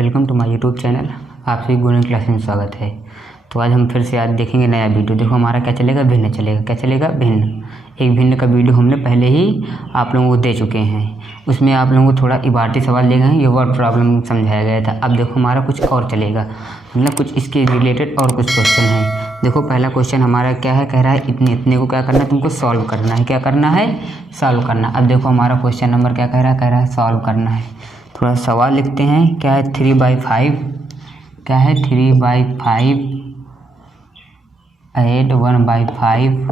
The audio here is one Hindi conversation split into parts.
Welcome to my YouTube channel. आप सभी गुणन क्लास में स्वागत है। तो आज हम फिर से आज देखेंगे नया वीडियो। देखो हमारा क्या चलेगा, भिन्न चलेगा। क्या चलेगा? भिन्न। एक भिन्न का वीडियो हमने पहले ही आप लोगों को दे चुके हैं। उसमें आप लोगों को थोड़ा इबारती सवाल दिए गए हैं, ये वर्ड प्रॉब्लम समझाया गया था। अब देखो हमारा कुछ और चलेगा, मतलब कुछ इसके रिलेटेड और कुछ क्वेश्चन है। देखो पहला क्वेश्चन हमारा क्या है, कह रहा है इतने इतने को क्या करना है, तुमको सॉल्व करना है। क्या करना है? सॉल्व करना। अब देखो हमारा क्वेश्चन नंबर क्या कह रहा है सॉल्व करना है। थोड़ा सवाल लिखते हैं। क्या है? 3/5। क्या है? 3/5 ऐड 1/5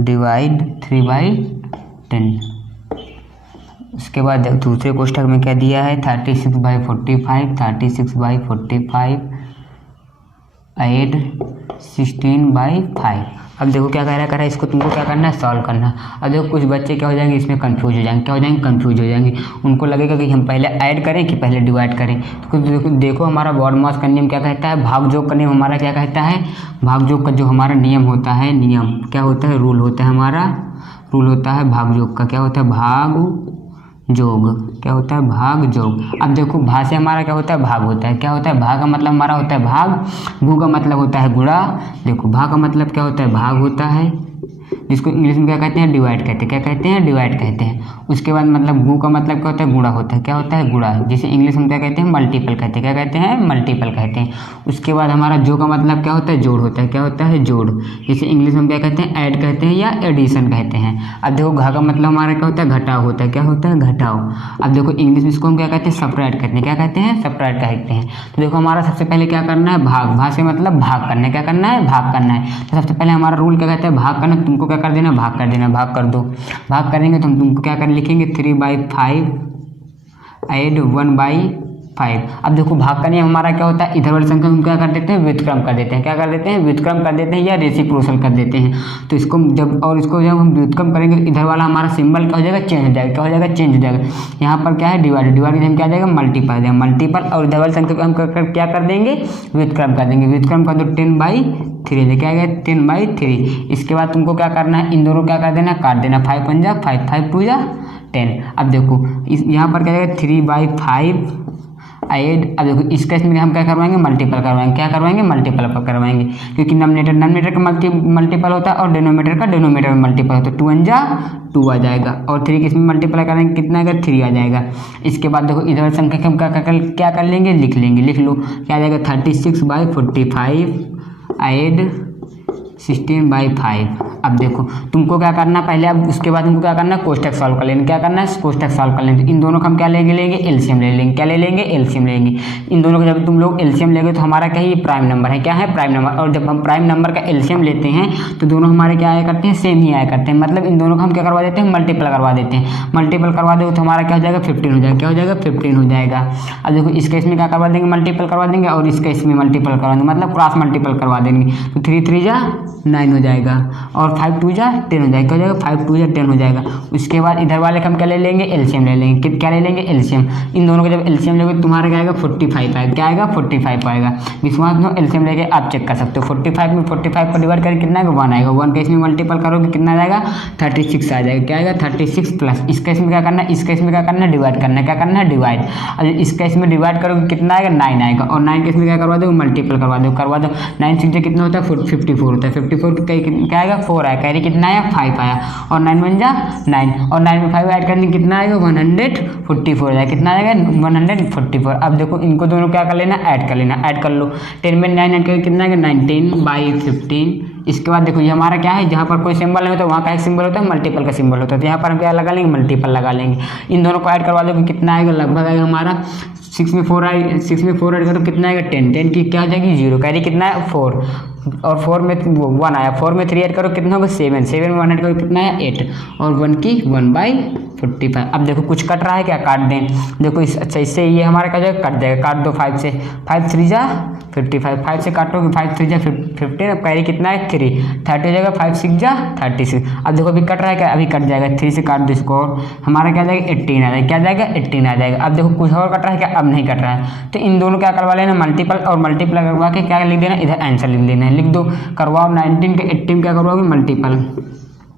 डिवाइड 3/10। उसके बाद दूसरे कोष्ठक में क्या दिया है, 36/45 36/45 ऐड 16/5। अब देखो क्या कह रहा है, इसको तुमको क्या करना है, सॉल्व करना। अब देखो कुछ बच्चे क्या हो जाएंगे, इसमें कंफ्यूज हो जाएंगे। क्या हो जाएंगे? कंफ्यूज हो जाएंगे। उनको लगेगा कि हम पहले ऐड करें कि पहले डिवाइड करें। तो देखो हमारा बॉडमास का नियम क्या कहता है, भाग जोग का नियम हमारा क्या कहता है। भाग जोग का जो हमारा नियम होता है, नियम क्या होता है, रूल होता है हमारा, रूल होता है भाग जोग का। क्या होता है? भाग जोग। क्या होता है? भाग जोग। अब देखो भा से हमारा क्या होता है, भाग होता है। क्या होता है? भा का मतलब हमारा होता है भाग, गु का मतलब होता है गुणा। देखो भा का मतलब क्या होता है, भाग होता है, जिसको इंग्लिश में क्या कहते हैं, डिवाइड कहते हैं। क्या कहते हैं? डिवाइड कहते हैं। उसके बाद मतलब गु का मतलब क्या होता है, गुणा होता है। क्या होता है? गुणा, जिसे इंग्लिश में क्या कहते हैं, मल्टीपल कहते हैं। क्या कहते हैं? मल्टीपल कहते हैं। उसके बाद हमारा जो का मतलब क्या होता है, जोड़ होता है। क्या होता है? जोड़, जिसे इंग्लिश में क्या कहते हैं, ऐड कहते हैं या एडिशन कहते हैं। अब देखो घा का मतलब हमारा क्या होता है, घटाव होता है। क्या होता है? घटाव। अब देखो इंग्लिश में इसको हम क्या कहते हैं, सेपरेट कहते हैं। क्या कहते हैं? सेपरेट कहते हैं। तो देखो हमारा सबसे पहले क्या करना है, भाग। भाग से मतलब भाग करना है। क्या करना है? भाग करना है। तो सबसे पहले हमारा रूल क्या कहता है, भाग करना। तुमको क्या कर देना, भाग कर देना। भाग कर दो। भाग करेंगे तो हम तुमको क्या कर लिखेंगे, 3/5 ऐड 1/5। अब देखो भाग का नियम हमारा क्या होता है, इधर वाली संख्या हम क्या कर देते हैं, व्युत्क्रम कर देते हैं। क्या कर देते हैं? व्युत्क्रम कर देते हैं या रेसिप्रोकल कर देते हैं। तो इसको जब हम व्युत्क्रम करेंगे तो इधर वाला हमारा सिंबल क्या हो जाएगा, चेंज हो जाएगा। क्या हो जाएगा? चेंज हो जाएगा। यहाँ पर क्या है, डिवाइड। डिवाइड में क्या आ जाएगा, मल्टीपल देगा, मल्टीपल। और इधर वाली संख्या को हम क्या कर देंगे, व्युत्क्रम कर देंगे। व्युत्क्रम कर दो 10/3 क्या आएगा, 10/3। इसके बाद तुमको क्या करना है, इन दोनों क्या कर देना, काट देना। 5 × 5 5 2 10। अब देखो यहाँ पर क्या जाएगा, 3/5 ऐड। अब देखो इस केस में हम क्या करवाएंगे, मल्टीपल करवाएंगे। क्या करवाएंगे? मल्टीपल करवाएंगे, क्योंकि नॉमिनेटर का मल्टीपल होता है और डिनोमिनेटर का डिनोमिनेटर में मल्टीपल होता है। 2 × 2 आ जाएगा और 3 किस में मल्टीपल करेंगे, कितना आएगा, 3 आ जाएगा। इसके बाद देखो इधर संख्या हम क्या कर लेंगे, लिख लेंगे। लिख लो, क्या आ जाएगा, 36/45 ऐड 16/5। अब देखो तुमको क्या करना पहले, अब उसके बाद तुमको क्या करना है, कोष्ठक सॉल्व कर लेना। क्या करना है, कोष्ठक सॉल्व कर लेंगे। तो इन दोनों का हम क्या लेंगे, एलसीएम ले लेंगे। क्या ले लेंगे? एलसीएम लेंगे। इन दोनों का जब तुम लोग एलसीएम लेंगे तो हमारा क्या है, ये प्राइम नंबर है। क्या है? Prime number. और जब हम प्राइम नंबर का एलसीएम लेते हैं तो दोनों हमारे क्या आया करते हैं, सेम ही आया करते हैं। मतलब इन दोनों का हम क्या करवा देते हैं, मल्टीपल करवा देते हैं। मल्टीपल करवा देंगे तो हमारा क्या हो जाएगा, 15 हो जाएगा। क्या हो जाएगा? 15 हो जाएगा। अब देखो इस केस में क्या करवा देंगे, मल्टीपल करवा देंगे, और इस केस में मल्टीपल करवा देंगे, मतलब क्रॉस मल्टीपल करवा देंगे। तो 3 × 3 = 9 हो जाएगा और 5 × 2 = 10 हो जाएगा। क्या हो जाएगा? 5 × 2 = 10 हो जाएगा। उसके बाद इधर वाले का हम क्या ले लेंगे, एलसीएम ले लेंगे। क्या ले लेंगे? एलसीएम। इन दोनों का जब एलसीएम लेंगे तो तुम्हारा क्या आएगा, 45 आएगा। क्या आएगा? 45 आएगा। विश्वास नो, एलसीएम लेके आप चेक कर सकते हो। 45 में 45 को डिवाइड करके कितना आएगा, 1 आएगा। 1 केस में मल्टीपल करोगे कितना आ जाएगा, 36 आ जाएगा। क्या आएगा? 36 प्लस इस केस में क्या करना है, इस केस में क्या करना है, डिवाइड करना है। क्या करना है? डिवाइड। अब इस केस में डिवाइड करोगे कितना आएगा, 9 आएगा। और 9 केस में क्या करवा दो, मल्टीपल करवा दो। 9 × 6 कितना होता है, 54 होता है। 54 क्या आएगा, 4 आया। कैरी कितना आया, 5 आया। और 9 × 1 = 9 और 9 में 5 ऐड करने कितना आएगा, 144 आएगा। कितना आएगा, 144। अब देखो इनको दोनों क्या कर लेना, ऐड कर लेना। ऐड कर लो, 10 में 9 ऐड करके कितना आएगा, 19/15। इसके बाद देखो ये हमारा क्या है, जहाँ पर कोई सिंबल नहीं होता वहाँ का एक सिंबल होता है, मल्टीपल का सिंबल होता है। तो यहाँ पर हम क्या लगा लेंगे, मल्टीपल लगा लेंगे। इन दोनों को ऐड करवा दो कितना आएगा, लगभग आएगा हमारा 6 में 4 ऐड करो कितना आएगा, 10। 10 की क्या हो जाएगी, 0। कैरी कितना है, 4। और 4 में 1 आया। 4 में 3 ऐड करो कितना होगा, 7। 7 में 1 ऐड करो कितना है, 8। और 1 की 1/45। अब देखो कुछ कट रहा है, क्या काट दें। देखो अच्छा इससे ये हमारा क्या जाएगा, कट जाएगा। काट दो 5 से। 5 × 3 = 55। 5 से काटोगे 5 × 3 = 15। अब कैरी कितना है, 3। 30 हो जाएगा। 5 × 6 = 36। अब देखो अभी कट रहा है, क्या अभी कट जाएगा। 3 से काट दो इसको, हमारा क्या जाएगा, 18 आ जाएगा। क्या जाएगा, 18 आ जाएगा। अब देखो कुछ और कट रहा है, क्या अब नहीं कट रहा है। तो इन दोनों क्या करवा लेना, मल्टीपल। और मल्टीपल करवा के क्या लिख देना, इधर आंसर लिख देना है। लिख दो, करवाओ। 19 के 18 क्या करवाओगे, मल्टीपल।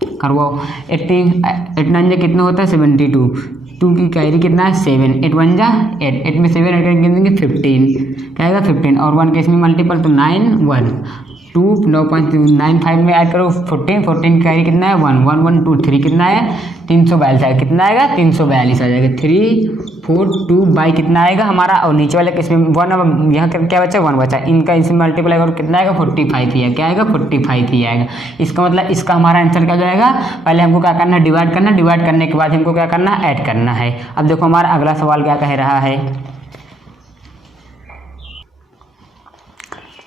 करवाओ। 8 9 कितना होता है 72, 2 की कैरी कितना है 7, 8 1 जा 8, 8 में 7 ऐड करके देंगे 15, क्या आएगा 15, और 1 के इसमें मल्टीपल तो 9 1 2 9.95 में ऐड करो 14, 14 की कैरी कितना है 1 1 1 2 3 कितना है 342 आएगा, कितना आएगा 342 आ जाएगा, 3 4 2 बाई कितना आएगा हमारा, और नीचे वाले किसमें 1, यहाँ क्या बचा 1 बचा, इनका इसमें मल्टीप्लाई करो कितना आएगा 45 ही है, क्या आएगा 45 ही आएगा। इसका मतलब इसका हमारा आंसर क्या जाएगा, पहले हमको क्या करना है डिवाइड करना, डिवाइड करने के बाद हमको क्या करना है ऐड करना है। अब देखो हमारा अगला सवाल क्या कह रहा है,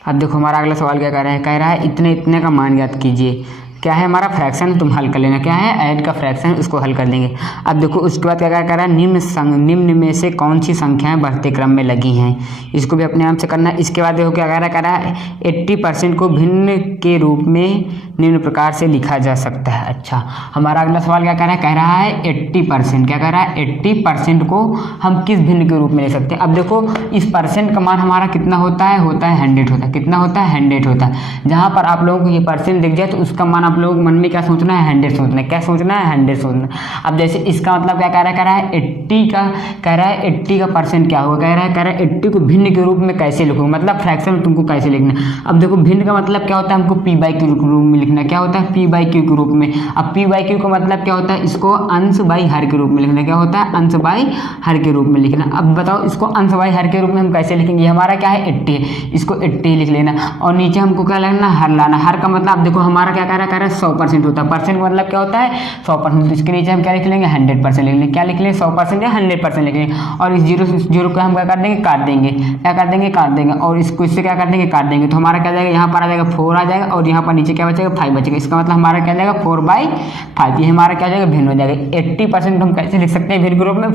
अब देखो हमारा अगला सवाल क्या कह रहा है इतने इतने का मान ज्ञात कीजिए। क्या है हमारा फ्रैक्शन, तुम हल कर लेना, क्या है ऐड का फ्रैक्शन, उसको हल कर लेंगे। अब देखो उसके बाद क्या कर रहा है, निम्न में से कौन सी संख्याएं बढ़ते क्रम में लगी हैं, इसको भी अपने आप से करना है। इसके बाद देखो क्या कह रहा है 80% को भिन्न के रूप में निम्न प्रकार से लिखा जा सकता है। अच्छा हमारा अगला सवाल क्या कह रहा है 80%, क्या कह रहा है 80% को हम किस भिन्न के रूप में ले सकते हैं। अब देखो इस परसेंट का मान हमारा कितना होता है 100 होता है, कितना होता है 100 होता है। जहाँ पर आप लोगों को ये परसेंट दिख जाए तो उसका मान आप लोग मन में क्या सोचना है 100 सोचना है, क्या सोचना है 100 सोचना है। अब जैसे इसका मतलब क्या कह रहा है 80 का, कह रहा है 80 का परसेंट क्या होगा, कह रहा है 80 को भिन्न के रूप में कैसे लिखोगे, मतलब फ्रैक्शन में तुमको कैसे लिखना है। अब देखो भिन्न का मतलब क्या होता है, हमको p बाई क्यू के रूप में लिखना, क्या होता है p बाई क्यू के रूप में। अब p बाई क्यू का मतलब क्या होता है, इसको अंश बाई हर के रूप में लिखना, क्या होता है अंश बाई हर के रूप में लिखना। अब बताओ इसको अंश बाई हर के रूप में हम कैसे लिखेंगे, हमारा क्या है 80 है, इसको 80 लिख लेना, और नीचे हमको क्या लगना हर लाना। हर का मतलब देखो हमारा क्या कह रहा है 100% होता है, परसेंट मतलब क्या होता है 100%, तो इसके नीचे हम क्या लिख लेंगे 100% लिख लेंगे, क्या लिख लेंगे 100% या 100% लिख लेंगे। और इस जीरो को हम क्या कर देंगे काट देंगे, क्या कर देंगे काट देंगे, और इसको इससे क्या कर देंगे काट देंगे, तो हमारा क्या जाएगा यहाँ पर आ जाएगा 4 आ जाएगा, और यहाँ पर नीचे क्या बचेगा 5 बचेगा। इसका मतलब हमारा क्या जाएगा 4/5, ये हमारा क्या जाएगा भिन्न हो जाएगा। 80% हम कैसे लिख सकते हैं भिन्न के रूप में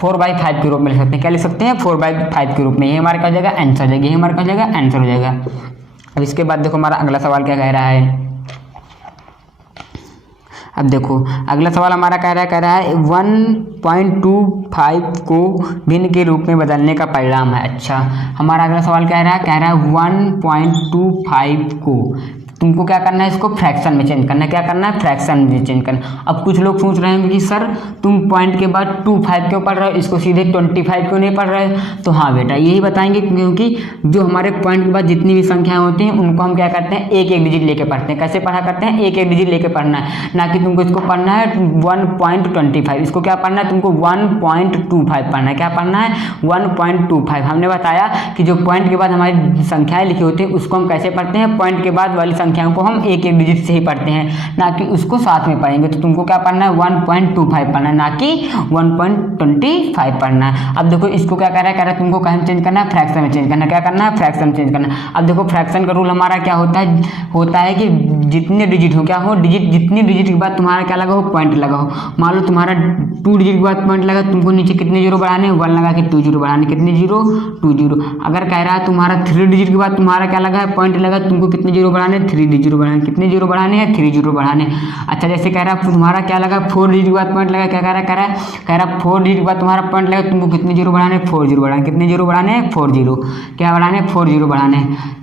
4/5 के रूप में लिख सकते हैं, क्या लिख सकते हैं 4/5 के रूप में, ये हमारा क्या हो जाएगा आंसर हो जाएगा, ये हमारा क्या हो जाएगा आंसर हो जाएगा। अब इसके बाद देखो हमारा अगला सवाल क्या कह रहा है, अब देखो अगला सवाल हमारा कह रहा है 1.25 को भिन्न के रूप में बदलने का परिणाम है। अच्छा हमारा अगला सवाल कह रहा है 1.25 को तुमको क्या करना है, इसको फ्रैक्शन में चेंज करना है, क्या करना है फ्रैक्शन में चेंज करना। अब कुछ लोग सोच रहे हैं कि सर तुम पॉइंट के बाद 25 क्यों पढ़ रहे हो, इसको सीधे 25 क्यों नहीं पढ़ रहे हो। तो हाँ बेटा यही बताएंगे, क्योंकि जो हमारे पॉइंट के बाद जितनी भी संख्याएं होती हैं उनको हम क्या करते हैं एक एक डिजिट लेके पढ़ते हैं। कैसे पढ़ा करते हैं, एक एक डिजिट लेके पढ़ना है, ना कि तुमको इसको पढ़ना है 1.25, इसको क्या पढ़ना है तुमको 1.25 पढ़ना है, क्या पढ़ना है 1.25। हमने बताया कि जो पॉइंट के बाद हमारी संख्याएं लिखी होती है उसको हम कैसे पढ़ते हैं, पॉइंट के बाद वाली संख्याओं को हम एक एक डिजिट से ही पढ़ते हैं, ना कि उसको साथ में पढ़ेंगे। तो तुमको क्या पढ़ना है 1.25 पढ़ना है, ना कि 1.25 पढ़ना है। अब देखो इसको क्या कह रहा है तुमको कहाँ चेंज करना है, फ्रैक्शन में चेंज करना, क्या करना है फ्रैक्शन में चेंज करना। अब देखो फ्रैक्शन का रूल हमारा क्या होता है कि जितने डिजिट हो क्या हो डिजिट, जितनी डिजिट के बाद तुम्हारा क्या लगा हो पॉइंट लगा हो। मान लो तुम्हारा 2 डिजिट के बाद पॉइंट लगा, तुमको नीचे कितने जीरो बढ़ाने 1 लगा के 2 जीरो बढ़ाने, कितने जीरो 2 जीरो। अगर कह रहा है तुम्हारा 3 डिजिट के बाद तुम्हारा क्या लगा है पॉइंट लगा, तुमको कितने जीरो बढ़ाने 3 जीरो बढ़ाने, कितने जीरो बढ़ाने हैं 3 जीरो बढ़ाने। अच्छा जैसे कह रहा है तुम्हारा क्या लगा 4 डिजिट के बाद पॉइंट लगा, क्या कह रहा है 4 डिजिट के बाद तुम्हारा पॉइंट लगा, तुमको कितने जीरो बढ़ाने 4 जीरो बढ़ाने, कितने जीरो बढ़ाने हैं 4 जीरो, क्या बढ़ाने 4 जीरो बढ़ाने,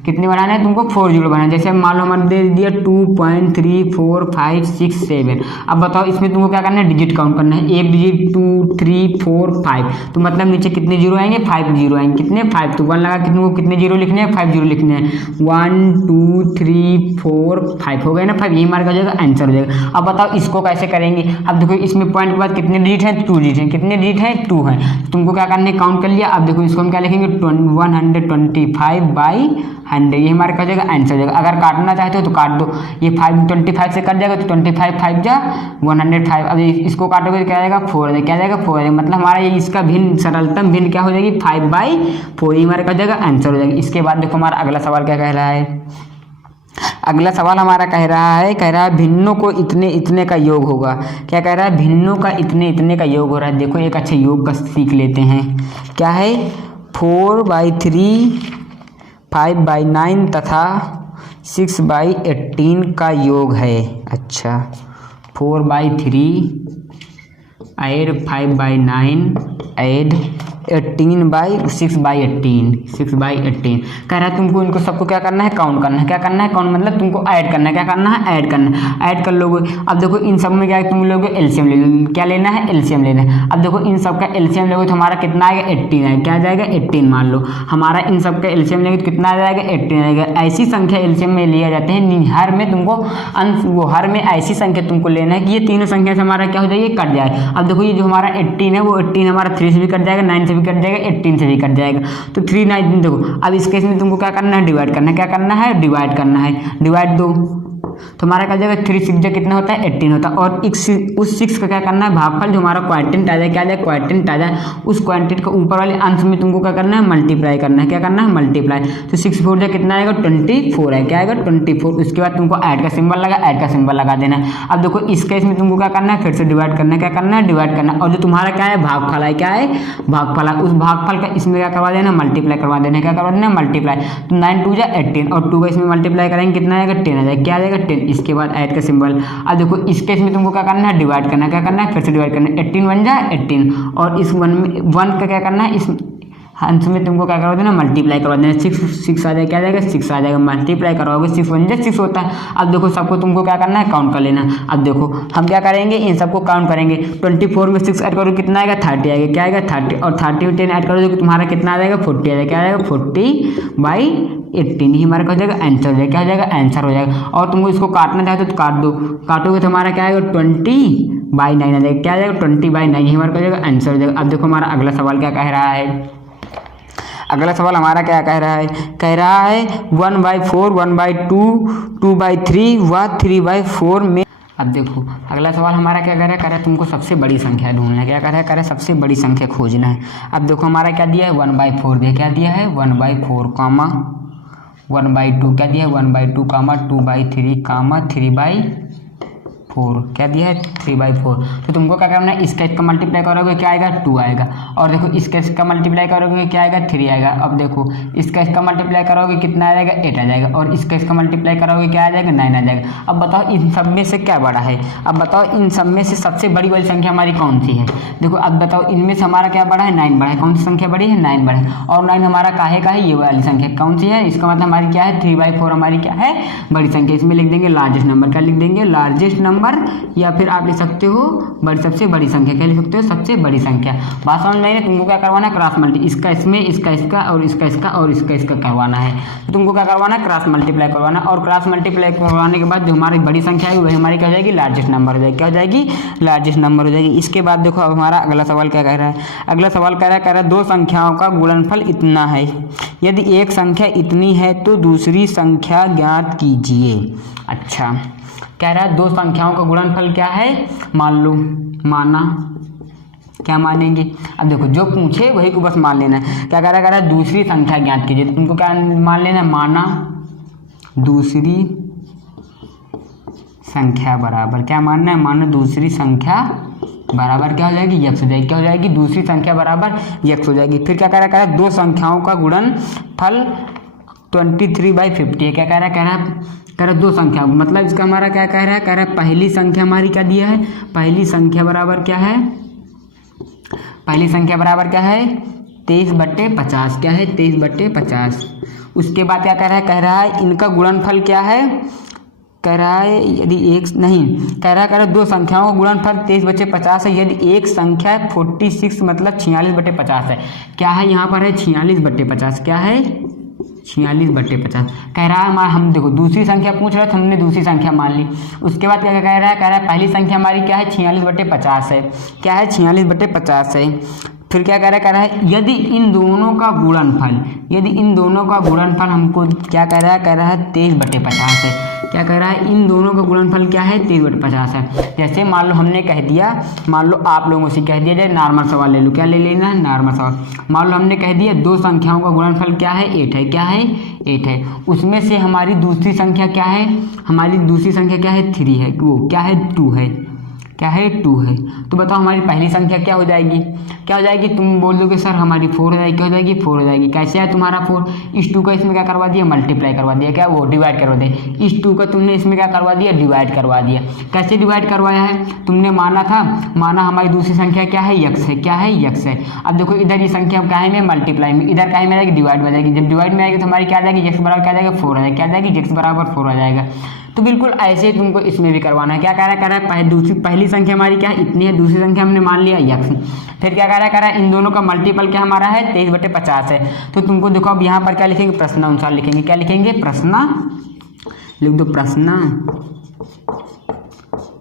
कितने बढ़ाने हैं तुमको 4 जीरो बढ़ाने। जैसे मान लो हमारे दे दिया 2.3 4 5 6 7। अब बताओ इसमें तुमको क्या करना है डिजिट काउंट करना है, एक डिजिट 2 3 4 5, तो मतलब नीचे कितने जीरो आएंगे 5 जीरो आएंगे, कितने 5, तो 1 लगा के तुमको कितने जीरो लिखने हैं 5 जीरो लिखने हैं, 1 2 3 4 5 हो गए ना 5, ये हमारा हो जाएगा आंसर हो जाएगा। अब बताओ इसको कैसे करेंगे। अब देखो इसमें पॉइंट के बाद कितने डिजिट हैं 2 डिजिट हैं, कितने डिजिट हैं 2 हैं, तुमको क्या करने काउंट कर लिया। अब देखो इसको हम क्या लिखेंगे 125/100, ये हमारा क्या हो जाएगा आंसर हो जाएगा। अगर काटना चाहते हो तो काट दो, ये 25 से कट जाएगा तो 25 5 जा 105। अब इसको काटोगे तो क्या जाएगा 4, क्या जाएगा 4 जाएगा, मतलब हमारा ये इसका भिन्न सरलतम भिन्न क्या हो जाएगी 5/4, ये हमारा क्या हो जाएगा आंसर हो जाएगा। इसके बाद देखो हमारा अगला सवाल क्या कह रहा है, अगला सवाल हमारा कह रहा है भिन्नों को इतने इतने का योग होगा। क्या कह रहा है भिन्नों का इतने इतने का योग हो रहा है। देखो एक अच्छे योग का सीख लेते हैं, क्या है 4/3 5/9 तथा 6/18 का योग है। अच्छा 4/3 ऐड 5/9 ऐड 18/6/18 6/18 कह रहा है तुमको इनको सबको क्या करना है, काउंट करना है। क्या करना है, काउंट मतलब तुमको ऐड करना है। क्या करना है, ऐड करना है। ऐड कर लोगे। अब देखो इन सब में क्या है, तुम लोगे एलसीएम ले लो। क्या लेना है, एलसीएम लेना है। अब देखो इन सब का एलसीएम लोगे तो हमारा कितना आएगा, 18 आएगा। क्या आ जाएगा, 18 मान लो। हमारा इन सब का एलसीएम लेंगे तो कितना आ जाएगा, 18 आएगा। ऐसी संख्या एलसीएम में लिया जाते हैं, हर में तुमको हर में ऐसी संख्या तुमको लेना है कि ये तीनों संख्या से हमारा क्या हो जाएगी, कट जाए। अब देखो ये जो हमारा 18 है, वो 18 हमारा 3 से भी कट जाएगा, 9 से भी कट जाएगा, 18 से भी कट जाएगा। तो 3 9 देखो। अब इस केस में तुमको क्या करना है, डिवाइड करना है। क्या करना है, डिवाइड करना है। डिवाइड दो तो हमारा क्या जाएगा, 3 6 जो कितना होता है, 18 होता है। और उस 6 का क्या करना है, भागफल जो हमारा क्वाड्रेंट आ जाए, क्या आ जाए, क्वाड्रेंट आ जाए। उस क्वाड्रेंट को ऊपर वाले अंश में तुमको क्या करना है, मल्टीप्लाई करना है। क्या करना है, मल्टीप्लाई। तो 6 4 जो कितना आएगा, 24 है। क्या आएगा, 24। उसके बाद तुमको ऐड का सिंबल लगा, ऐड का सिंबल लगा देना है। अब देखो इस केस में तुमको क्या करना है, फिर से डिवाइड करना है। क्या करना है, डिवाइड करना है। और जो तुम्हारा क्या है, भागफल है, क्या है, भागफल है। उस भागफल का इसमें क्या करवा देना, मल्टीप्लाई करवा देना। क्या करवा देना, मल्टीप्लाई। तो 9 2 जा 18 और 2 का इसमें मल्टीप्लाई करेंगे, कितना आएगा, 10 आ जाएगा। क्या आ जाएगा, 10। इसके बाद ऐड का सिंबल। अब देखो इस केस में तुमको क्या करना है, डिवाइड करना है। क्या करना है, फिर से डिवाइड करना है। 18 1 जा 18 और इस 1 का क्या करना है, इस अंश में तुमको क्या करवा देना, मल्टीप्लाई करवा देना। 6 आ जाएगा। क्या आ जाएगा, 6 आ जाएगा। मल्टीप्लाई करवाओगे 6 1 जा 6 होता है। अब देखो सबको तुमको क्या करना है, काउंट कर लेना। अब देखो हम क्या करेंगे, इन सबको काउंट करेंगे। 24 में 6 ऐड करोगे कितना आएगा, 30 आएगा। क्या आएगा, 30। और 30 में 10 ऐड करोगे तुम्हारा कितना आ जाएगा, 40 आ जाएगा। क्या आएगा, 40/18 ही हमारा क्या हो जाएगा, आंसर हो जाएगा। क्या हो जाएगा, आंसर हो जाएगा। और तुमको इसको काटना चाहे तो काट दो। काटोगे तो हमारा क्या आएगा, 20/9 आ जाएगा। क्या आ जाएगा, 20/9 ही हमारा क्या हो जाएगा, आंसर हो जाएगा। अब देखो हमारा अगला सवाल क्या कह रहा है। अगला सवाल हमारा क्या कह रहा है, कह रहा है 1/4 1/2 2/3 व 3/4 में। अब देखो अगला सवाल हमारा क्या कह रहा है तुमको सबसे बड़ी संख्या ढूंढना है। क्या कह रहा है सबसे बड़ी संख्या खोजना है। अब देखो हमारा क्या दिया है, 1/4 दिया। क्या दिया है, 1/4 कामा 1/2 क्या दिया है, 1/2 कामा 2/3 कामा 3/4 क्या दिया है, 3/4। तो तुमको क्या करना है, इसका इसका मल्टीप्लाई करोगे क्या आएगा, 2 आएगा। और देखो इसका इसका मल्टीप्लाई करोगे क्या आएगा, 3 आएगा। अब देखो इसका इसका मल्टीप्लाई करोगे कितना आ जाएगा, 8 आ जाएगा। और इसका इसका मल्टीप्लाई करोगे क्या आ जाएगा, 9 आ जाएगा। अब बताओ इन सब में से क्या बड़ा है। अब बताओ इन सब में से सबसे बड़ी वाली संख्या हमारी कौन सी है। देखो अब बताओ इनमें से हमारा क्या बड़ा है, 9 बड़ा है। कौन सी संख्या बड़ी है, 9 बड़ा है। और 9 हमारा काहे का है, ये वाली संख्या कौन सी है, इसका मतलब हमारी क्या है, 3/4 हमारी क्या है, बड़ी संख्या। इसमें लिख देंगे लार्जेस्ट नंबर। क्या लिख देंगे, लार्जेस्ट नंबर। या फिर आप लिख सकते हो बड़ी सबसे बड़ी संख्या। क्या लिख सकते हो, सबसे बड़ी संख्या। बात समझ में आई। तुमको क्या करवाना है, क्रॉस मल्टी, इसका इसमें इसका इसका और इसका इसका और इसका इसका करवाना है। तो तुमको क्या करवाना है, क्रॉस मल्टीप्लाई करवाना। और क्रॉस मल्टीप्लाई करवाने के बाद जो हमारी बड़ी संख्या है वही हमारी क्या हो जाएगी, लार्जेस्ट नंबर हो जाएगी। क्या हो जाएगी, लार्जेस्ट नंबर हो जाएगी। इसके बाद देखो अब हमारा अगला सवाल क्या कह रहा है। अगला सवाल कह रहा है दो संख्याओं का गुणनफल इतना है। यदि एक संख्या इतनी है तो दूसरी संख्या ज्ञात कीजिए। अच्छा कह रहा है दो संख्याओं का गुणनफल क्या है, मान लो, माना, क्या मानेंगे। अब देखो जो पूछे वही को बस मान लेना है। क्या कह रहा है, दूसरी संख्या ज्ञात कीजिए। तो तुमको क्या मान लेना है, माना दूसरी संख्या बराबर, क्या मानना है, माना दूसरी संख्या बराबर क्या हो जाएगी, यक्स हो जाएगी। क्या हो जाएगी, दूसरी संख्या बराबर यक्स हो जाएगी। फिर क्या कह रहा है, दो संख्याओं का गुणनफल 23/50 है। क्या कह रहा है दो संख्या, मतलब इसका हमारा क्या कह रहा है, पहली संख्या हमारी क्या दिया है, पहली संख्या बराबर क्या है, पहली संख्या बराबर क्या है, 23/50। क्या है, 23/50। उसके बाद क्या कह रहा है इनका गुणनफल क्या है, कह रहा है यदि एक नहीं, कह रहा है दो संख्याओं का गुणनफल 23/50 है। यदि एक संख्या 46 मतलब 46/50 है। क्या है यहाँ पर है 46/50। क्या है 46/50। कह रहा है हम देखो दूसरी संख्या पूछ रहे थे, हमने दूसरी संख्या मान ली। उसके बाद क्या कह रहा है पहली संख्या हमारी क्या है, 46/50 है। क्या है 46/50 है। फिर क्या कह रहा है यदि इन दोनों का गुणनफल, यदि इन दोनों का गुणनफल हमको क्या कह रहा है 23/50 है। क्या कह रहा है, इन दोनों का गुणनफल क्या है, 23/50 है। जैसे मान लो हमने कह दिया, मान लो आप लोगों से कह दिया जाए, नॉर्मल सवाल ले लो। क्या ले लेना है, नॉर्मल सवाल। मान लो हमने कह दिया दो संख्याओं का गुणनफल क्या है, 8 है। क्या है, 8 है। उसमें से हमारी दूसरी संख्या क्या है, हमारी दूसरी संख्या क्या है, 3 है। वो क्या है, 2 है। क्या है 2 है। तो बताओ हमारी पहली संख्या क्या हो जाएगी, क्या हो जाएगी, तुम बोल दोगे सर हमारी 4 हो जाएगी, क्या हो जाएगी 4 हो जाएगी। कैसे है तुम्हारा 4, इस 2 का इसमें क्या करवा दिया, मल्टीप्लाई करवा दिया, क्या वो डिवाइड करवा दिया, इस 2 का तुमने इसमें क्या करवा दिया, डिवाइड करवा दिया। कैसे डिवाइड करवाया है, तुमने माना हमारी दूसरी संख्या क्या है, x है, क्या है x है। अब देखो इधर ये संख्या क्या है में मल्टीप्लाई में, इधर क्या में आएगी, डिवाइड में जाएगी। जब डिवाइड में आएगी तो हमारी क्या आ जाएगी, x बराबर क्या आ जाएगा 4 आ जाएगा, क्या आ जाएगी x बराबर 4 आ जाएगा। तो बिल्कुल ऐसे ही तुमको इसमें भी करवाना है। क्या कह रहा है पहली संख्या हमारी क्या है, इतनी है, दूसरी संख्या हमने मान लिया x। फिर क्या कह रहा है इन दोनों का मल्टीपल क्या हमारा है 23/50 है। तो तुमको देखो अब यहाँ पर क्या लिखेंगे, प्रश्नानुसार लिखेंगे, क्या लिखेंगे, लिख दो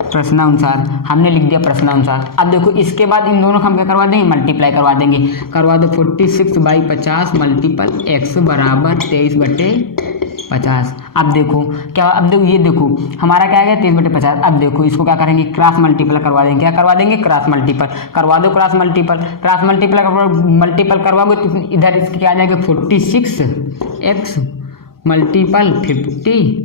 प्रश्नानुसार, हमने लिख दिया प्रश्नानुसार। अब देखो इसके बाद इन दोनों को हम क्या करवा देंगे, मल्टीप्लाई करवा दो 46/50 मल्टीपल x बराबर 23/50। अब देखो क्या, अब देखो ये देखो हमारा क्या आएगा 23/50। अब देखो इसको क्या करेंगे, क्रॉस मल्टीपल करवा देंगे, क्या करवा देंगे, क्रॉस मल्टीपल करवा दो, क्रॉस मल्टीपल करवाओगे तो इधर इसके क्या आ जाएगा 46x मल्टीपल 50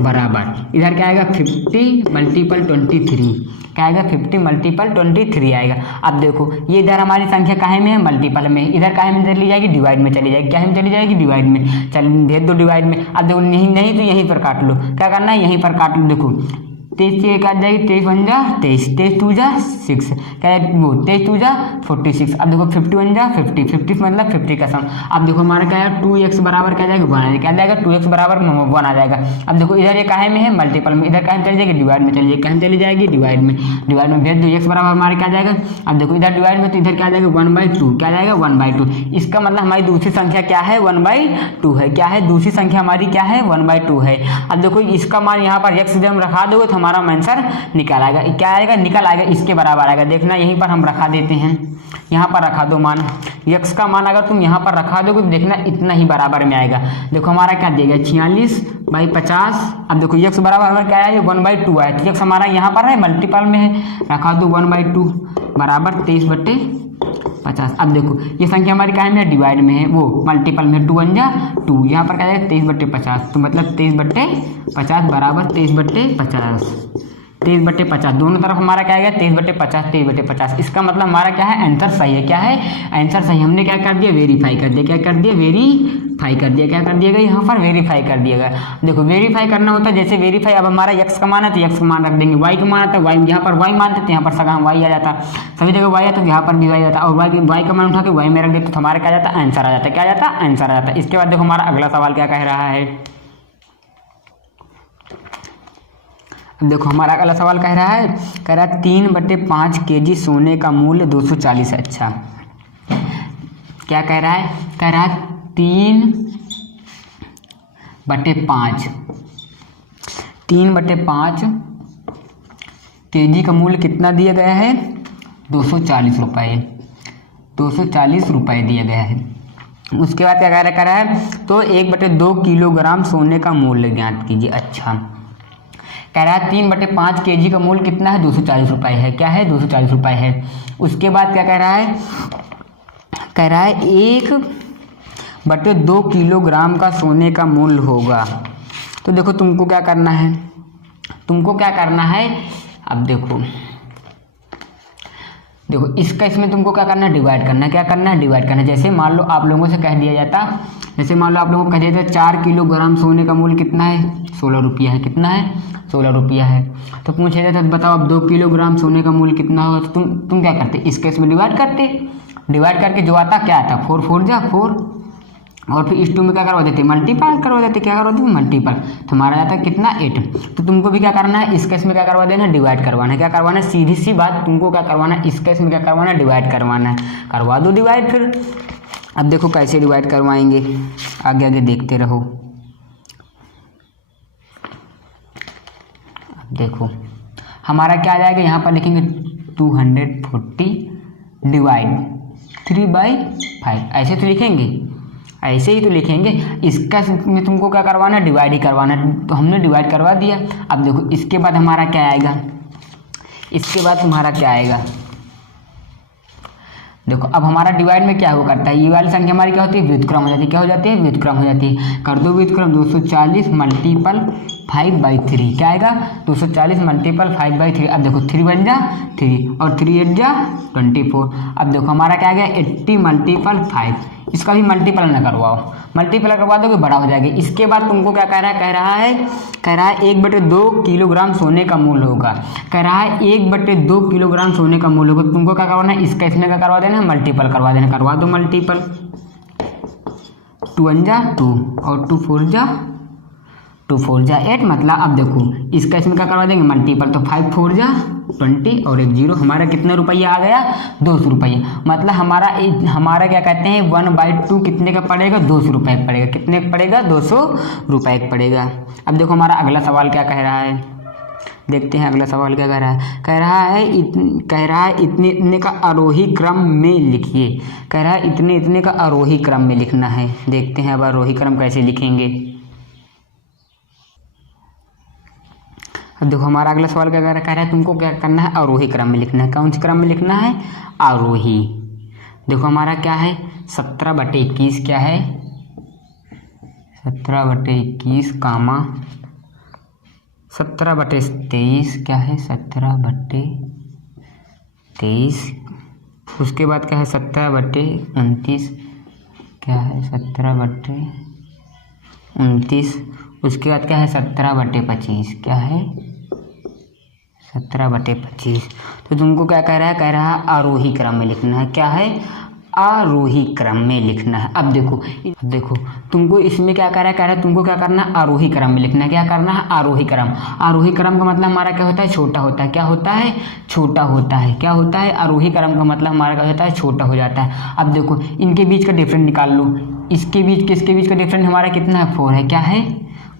बराबर इधर क्या आएगा 50 मल्टीपल 23, क्या आएगा 50 मल्टीपल 23 आएगा। अब देखो ये इधर हमारी संख्या काहे में है, मल्टीपल में, इधर काहे में चली जाएगी, डिवाइड में चली जाएगी, क्या में चली जाएगी, डिवाइड में। चल भेज दो डिवाइड में। अब देखो नहीं तो यहीं पर काट लो, क्या करना है यहीं पर काट लो। देखो 23 से काट जाएगी, 23 1 जा 23, 23 2 जा 6, क्या है वो 23 2 जा 46। अब देखो 50 1 जा 50, 50 मतलब 50 का सम। अब देखो हमारा क्या है 2x बराबर क्या जाएगा 1 आ जाएगा, क्या जाएगा 2x बराबर 1 आ जाएगा। अब देखो इधर ये काहे में है, मल्टीपल में, इधर काहे में चली जाएगी, डिवाइड में चली जाएगी, काहे में चली जाएगी, डिवाइड में भेज दो x बराबर हमारे क्या जाएगा। अब देखो इधर डिवाइड में तो इधर क्या जाएगा 1/2, क्या जाएगा 1/2। इसका मतलब हमारी दूसरी संख्या क्या है 1/2 है, क्या है दूसरी संख्या हमारी क्या है 1/2 है। अब देखो इसका मान यहाँ पर x जब हम रखा दोगे तो हमारा आंसर निकल आएगा, क्या आएगा, निकल आएगा, इसके बराबर आएगा। देखना यहीं पर हम रखा देते हैं, यहाँ पर रखा दो मान, x का मान अगर तुम यहाँ पर रखा दोगे तो देखना इतना ही बराबर में आएगा। देखो हमारा क्या देगा 46/50। अब देखो x बराबर हमारा क्या है 1/2 है, तो x हमारा यहाँ पर है मल्टीपल में है, रखा दो 1/2 बराबर 23/50। अब देखो ये संख्या हमारी क्या में डिवाइड में है, वो मल्टीपल में 2 1 जा 2, यहाँ पर क्या है 23/50, तो मतलब 23/50 बराबर 23/50, 23/50 दोनों तरफ हमारा क्या आएगा 23/50, 23/50। इसका मतलब हमारा क्या है आंसर सही है, क्या है आंसर सही। हमने क्या कर दिया, वेरीफाई कर दिया, क्या कर दिया, वेरीफाई कर दिया, क्या कर दिएगा यहाँ पर वेरीफाई कर दिएगा। देखो वेरीफाई करना होता है, जैसे वेरीफाई अब हमारा x का मान है तो x का मान रख देंगे, y का मान आता है y, यहाँ पर y मानते तो यहाँ पर सगा y आ जाता, सभी जगह y आता तो यहाँ पर भी y आता, और y का मान उठा के y में रख देते तो हमारा क्या जाता, आंसर आ जाता, क्या जाता, आंसर आ जाता। इसके बाद देखो हमारा अगला सवाल क्या कह रहा है, देखो हमारा अगला सवाल कह रहा है 3/5 kg सोने का मूल्य 240 है। अच्छा क्या कह रहा है, 3/5 kg का मूल्य कितना दिया गया है 240 रुपये, 240 रुपये दिया गया है। उसके बाद क्या कह रहा है, तो 1/2 किलोग्राम सोने का मूल्य ज्ञात कीजिए। अच्छा कह रहा है 3/5 kg का मूल्य कितना है 240 रुपये है, क्या है 240 रुपये है। उसके बाद क्या कह रहा है, 1/2 किलोग्राम का सोने का मूल्य होगा। तो देखो तुमको क्या करना है, अब देखो इसका इसमें तुमको क्या करना है, डिवाइड करना है, क्या करना है, डिवाइड करना है। जैसे मान लो आप लोगों से कह दिया जाता, जैसे मान लो आप लोगों को कह दिया जाता 4 किलोग्राम सोने का मूल्य कितना है 16 रुपया है, कितना है 16 रुपया है। तो पूछा जाता बताओ अब 2 किलोग्राम सोने का मूल्य कितना होगा, तो तुम क्या करते, इस केस में डिवाइड करके जो आता क्या आता 4 4 जा 4, और फिर इस 2 में क्या करवा देते, मल्टीपल करवा देते, क्या करवा देते मल्टीपल, तो हमारा जाता है कितना 8। तो तुमको भी क्या करना है, इस केस में क्या करवा देना, डिवाइड करवाना है, क्या करवाना है, सीधी सी बात तुमको क्या करवाना है, इस केस में क्या करवाना है, डिवाइड करवाना है, करवा दो डिवाइड। फिर अब देखो कैसे डिवाइड करवाएंगे, आगे आगे देखते रहो। अब देखो हमारा क्या आ जाएगा, यहाँ पर लिखेंगे 240 डिवाइड 3/5, ऐसे तो लिखेंगे, ऐसे ही तो लिखेंगे। इसका में तुमको क्या करवाना है, डिवाइड ही करवाना है, तो हमने डिवाइड करवा दिया। अब देखो इसके बाद हमारा क्या आएगा, इसके बाद तुम्हारा क्या आएगा, देखो अब हमारा डिवाइड में क्या हुआ करता है, ये वाली संख्या हमारी क्या होती है व्युत्क्रम हो जाती है, क्या हो जाती है व्युत्क्रम हो जाती है। कर दो व्युत्क्रम 240 मल्टीपल 5/3 क्या आएगा 240 मल्टीपल 5/3। अब देखो 3 बन जा 3 और 3 8 जा 24। अब देखो हमारा क्या आ गया 80 मल्टीपल 5। इसका भी मल्टीपल ना करवाओ, मल्टीपल करवा दोगे बड़ा हो जाएगा। इसके बाद तुमको क्या कह रहा है, कह रहा है 1/2 किलोग्राम सोने का मूल्य होगा। कह रहा है 1/2 किलोग्राम सोने का मूल्य होगा। तुमको क्या करवाना है, इसका इसमें क्या करवा देना, मल्टीपल करवा देना। करवा दो मल्टीपल, 2 1 जा 2 और 2 4 जा 8। मतलब अब देखो इसका इसमें क्या करवा देंगे, मल्टीपल। तो 5 4 जा 20 और 1 0। हमारा कितना रुपया आ गया, 200 रुपया। मतलब हमारा क्या कहते हैं 1/2 कितने का पड़ेगा, 200 रुपये का पड़ेगा। कितने का पड़ेगा, 200 रुपये का पड़ेगा। अब देखो हमारा अगला सवाल क्या कह रहा है, देखते हैं अगला सवाल क्या कह रहा है। कह रहा है इतने इतने का आरोही क्रम में लिखिए। कह रहा है इतने इतने का आरोही क्रम में लिखना है। देखते हैं अब आरोही क्रम कैसे लिखेंगे। अब देखो हमारा अगला सवाल क्या कह रहा है, तुमको क्या करना है, आरोही क्रम में लिखना है। कौन से क्रम में लिखना है, आरोही। देखो हमारा क्या है 17/21 क्या है, 17/21 कामा 17/23 क्या है, 17/23। उसके बाद क्या है 17/29 क्या है, 17/29। उसके बाद क्या है 17/25 क्या है, 17/25। तो तुमको क्या कह रहा है आरोही क्रम में लिखना है। क्या है, आरोही क्रम में लिखना है। अब देखो तुमको इसमें क्या कह रहा है तुमको क्या करना है, आरोही क्रम में लिखना है। क्या करना है, आरोही क्रम। आरोही क्रम का मतलब हमारा क्या होता है, छोटा होता है। क्या होता है, छोटा होता है। क्या होता है, आरोही क्रम का मतलब हमारा क्या होता है, छोटा हो जाता है। अब देखो इनके बीच का डिफरेंस निकाल लो। इसके बीच किसके बीच का डिफरेंस हमारा कितना है, 4 है। क्या है,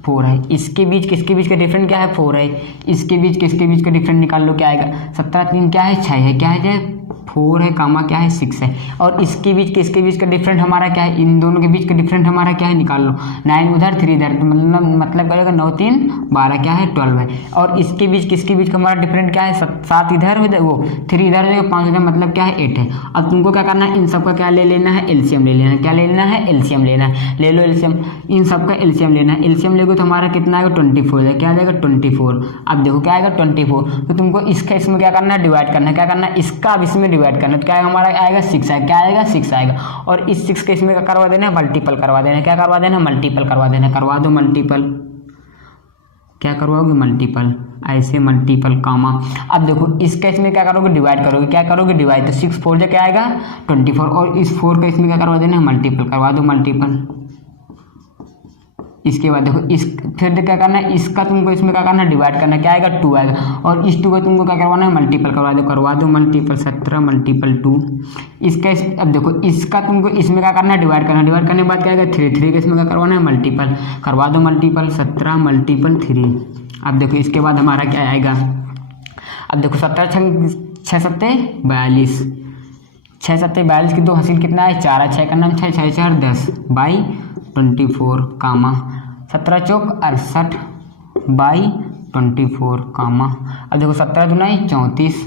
4 है। इसके बीच किसके बीच का डिफरेंस क्या है, 4 है। इसके बीच किसके बीच का डिफरेंस निकाल लो, क्या आएगा 17 3 क्या है, 6 है। क्या है, 4 है कामा क्या है 6 है। और इसके बीच किसके बीच का डिफरेंस हमारा क्या है, इन दोनों के बीच का डिफरेंस हमारा क्या है, निकाल लो। 9 उधर 3 इधर, तो मतलब क्या होगा 9 3 12 क्या है 12 है। और इसके बीच किसके बीच का हमारा डिफरेंस क्या है, 7 इधर हो जाए, वो 3 इधर हो जाएगा, 5 इधर, मतलब क्या है 8 है। अब तुमको क्या करना है, इन सबका क्या ले लेना है, एलसीएम ले लेना है। क्या ले लेना है, एलसीएम लेना है। ले लो एलसीएम, इन सबका एलसीएम लेना है। एलसीएम लेगो तो हमारा कितना आएगा 24 है। क्या आ जाएगा 24। अब देखो क्या आएगा 24। तो तुमको इसका इसमें क्या करना है, डिवाइड करना है। क्या करना है, इसका अब इसमें डिवाइड करना है। तो क्या हमारा आएगा 6 है। क्या आएगा 6 आएगा। और इस 6 के इसमें क्या करवा देना है, मल्टीपल करवा देना है। क्या करवा देना है, मल्टीपल करवा देना है। करवा दो मल्टीपल। क्या करवाओगे, मल्टीपल। ऐसे मल्टीपल कामा। अब देखो इसका इसमें क्या करोगे, डिवाइड करोगे। क्या करोगे, डिवाइड। तो 6 4 क्या आएगा 24। और इस 4 का इसमें क्या करवा देना है, मल्टीपल। करवा दो मल्टीपल। इसके बाद देखो इस फिर क्या करना है, इसका तुमको इसमें क्या करना है, डिवाइड करना है। क्या आएगा 2 आएगा। और इस 2 का तुमको क्या करवाना है, मल्टीपल करवा दो मल्टीपल। 17 मल्टीपल 2। इसका अब देखो इसका तुमको इसमें क्या करना है, डिवाइड करना है। डिवाइड करने के बाद क्या आएगा 3 3 का इसमें क्या करवाना है, मल्टीपल। करवा दो मल्टीपल। 17 मल्टीपल 3। अब देखो इसके बाद हमारा क्या आएगा, अब देखो 17 6 7 42। 6 7 42 की 2 हासिल कितना है, 4 है। 6 का नाम 6 6 4 10 बाई 24 कामा 17 चौक 68 बाई 24 कामा। अब देखो 17 दुनाई 34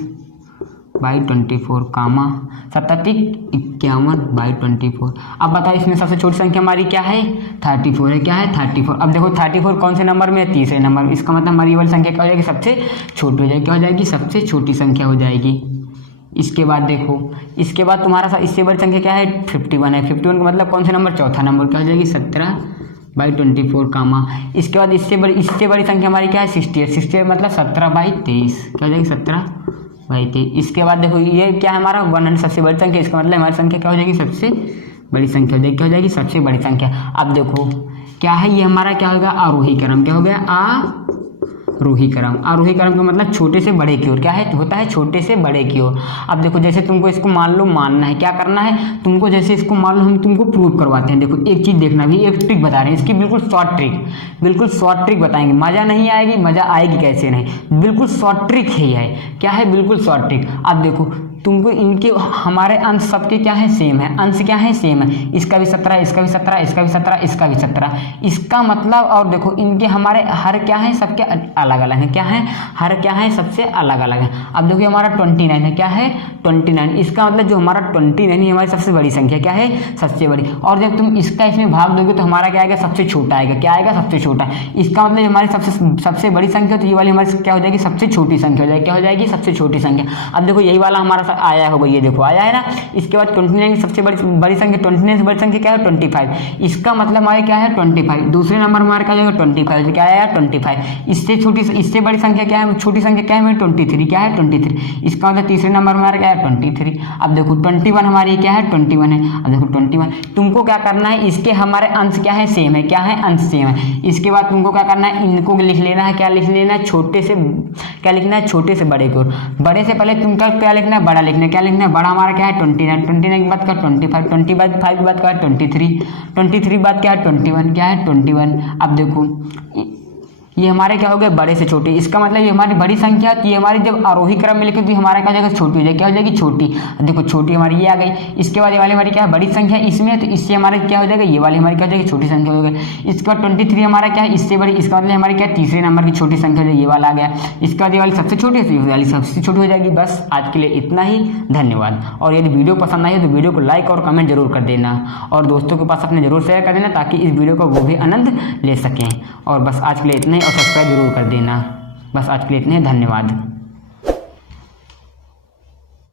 बाई 24 कामा 17 51 बाई 24। अब बताओ इसमें सबसे छोटी संख्या हमारी क्या है, 34 है। क्या है 34। अब देखो 34 कौन से नंबर में है, तीसरे नंबर में। इसका मतलब हमारी ये वाली संख्या क्या हो जाएगी, सबसे छोटी हो जाएगी। क्या हो जाएगी, सबसे छोटी संख्या हो जाएगी। इसके बाद देखो इसके बाद तुम्हारा इससे बड़ी संख्या क्या है, 51 है। 51 का मतलब कौन सा नंबर, चौथा नंबर। क्या हो जाएगी 17 बाई 24 कामा। इसके बाद इससे बड़ी संख्या हमारी क्या है, 68। 68 मतलब 17 बाई 23। क्या हो जाएगी 17 बाई 23। इसके बाद देखो ये क्या है हमारा 100 सबसे बड़ी संख्या। इसका मतलब हमारी संख्या क्या हो जाएगी, सबसे बड़ी संख्या हो जाएगी। क्या हो जाएगी, सबसे बड़ी संख्या। अब देखो क्या है, ये हमारा क्या होगा, आरोही क्रम। क्या हो गया, आरोही क्रम। आरोही क्रम का मतलब छोटे से बड़े की ओर। क्या है, होता है छोटे से बड़े की ओर। अब देखो जैसे तुमको इसको मान लो मानना है, क्या करना है तुमको, जैसे इसको मान लो हम तुमको प्रूव करवाते हैं। देखो एक चीज़ देखना भी, एक ट्रिक बता रहे हैं इसकी, बिल्कुल शॉर्ट ट्रिक बताएंगे। मज़ा नहीं आएगी, मज़ा आएगी कैसे नहीं, बिल्कुल शॉर्ट ट्रिक ही है। क्या है, बिल्कुल शॉर्ट ट्रिक। अब देखो तुमको इनके हमारे अंश सबके क्या है, सेम है, अंश क्या है, सेम है। इसका भी 17, इसका भी 17, इसका भी 17, इसका भी 17। इसका मतलब और देखो इनके हमारे हर क्या है, सबके अलग अलग है, क्या है, हर क्या है, सबसे अलग अलग है। अब देखो हमारा 29 है, क्या है 29। इसका मतलब जो हमारा 29 हमारी सबसे बड़ी संख्या क्या है, सबसे बड़ी। और जब तुम इसका इसमें भाग दोगे तो हमारा क्या आएगा, सबसे छोटा आएगा, क्या आएगा, सबसे छोटा। इसका मतलब हमारी सबसे बड़ी संख्या, तो ये वाली हमारी क्या हो जाएगी, सबसे छोटी संख्या हो जाएगी, क्या हो जाएगी, सबसे छोटी संख्या। अब देखो यही वाला हमारा आया होगा, ये देखो आया है ना। इसके बाद 29 की सबसे बड़ी संख्या, 29 से बड़ी संख्या क्या है, 25। इसका मतलब हमारे क्या है, 25। दूसरे नंबर हमारे क्या जाएगा, 25, क्या आया, 25। इससे बड़ी संख्या क्या है, छोटी संख्या क्या है, 23, क्या है, 23। इसका मतलब तीसरे नंबर हमारा क्या है, 23। अब देखो 21 हमारी क्या है, 21 है। अब देखो 21, तुमको क्या करना है, इसके हमारे अंश क्या है, सेम है, क्या है, अंश सेम है। इसके बाद तुमको क्या करना है, इनको लिख लेना है, क्या लिख लेना है, छोटे से क्या लिखना है, छोटे से बड़े को। बड़े से पहले तुमको क्या लिखना है, बड़ा लिखना है, क्या लिखना है, बड़ा हमारा क्या है 29, 29 की बात का 25, 25 की बात का 23, 23 की बात क्या है 21, क्या है 21। अब देखो ये हमारे क्या हो गए, बड़े से छोटे। इसका मतलब ये हमारी बड़ी संख्या, ये हमारी जब आरोही क्रम में लिखे तो हमारा क्या हो जाएगा, छोटी हो जाएगी, क्या हो जाएगी, छोटी। देखो छोटी हमारी ये आ गई। इसके बाद ये वाली हमारी क्या है, बड़ी संख्या इसमें, तो इससे हमारे क्या हो जाएगा, ये वाली हमारी क्या हो जाएगी, छोटी संख्या हो गई। इसके बाद 23 हमारा क्या है, इससे बड़ी। इसका मतलब हमारी क्या, तीसरे नंबर की छोटी संख्या ये वाला आ गया। इसके बाद ये वाली सबसे छोटी, ये वाली सबसे छोटी हो जाएगी। बस आज के लिए इतना ही, धन्यवाद। और यदि वीडियो पसंद आई तो वीडियो को लाइक और कमेंट जरूर कर देना, और दोस्तों के पास अपने जरूर शेयर कर देना, ताकि इस वीडियो का वो भी आनंद ले सकें। और बस आज के लिए इतना ही, और सब्सक्राइब जरूर कर देना। बस आज के लिए इतने, धन्यवाद।